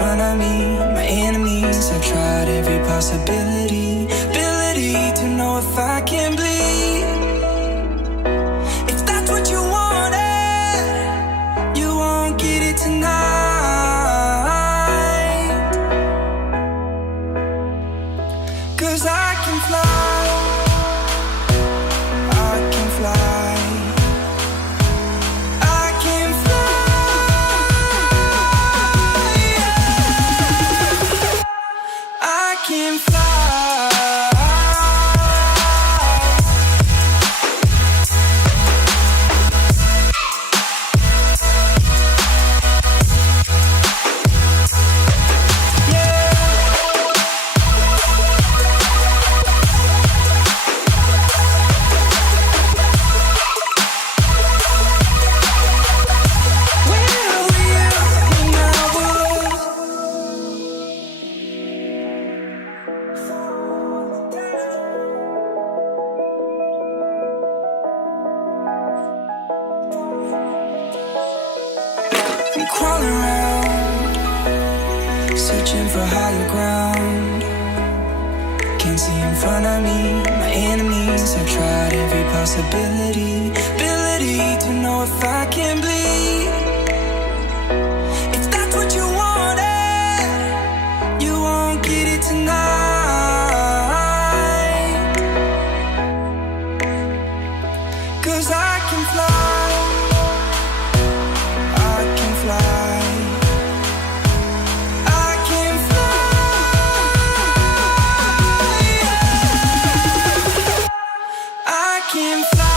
front of me, my enemies. I've tried every possibility, ability to know if I can bleed. If that's what you wanted, you won't get it tonight. 'Cause I can fly, I can fly, I can fly, yeah. I can fly. I'm crawling around, searching for higher ground. Can't see in front of me, my enemies. I've tried every possibility, ability to know if I can bleed. If that's what you wanted, you won't get it tonight. 'Cause I can fly, I can fly, I can fly, yeah. I can fly.